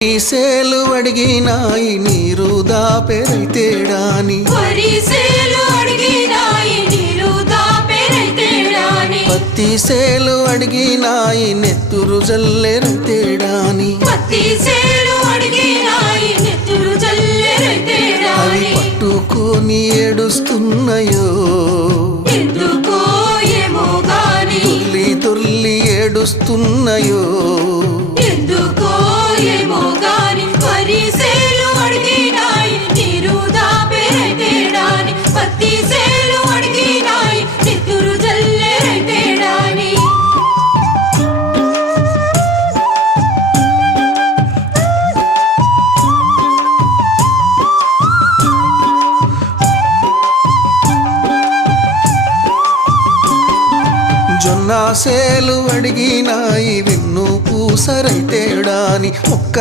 వరిసేలు అడిగినాయి నీరు దాపెరైతేడాని పత్తి సేలు అడిగినాయి నెత్తురు జల్లెరైతేడాని అవి పట్టుకొని ఏడుస్తున్నాయో తుల్లి తుల్లి ఏడుస్తున్నాయో జొన్న సేలు అడిగినాయి వెన్ను పూసరైతేడాని ఒక్క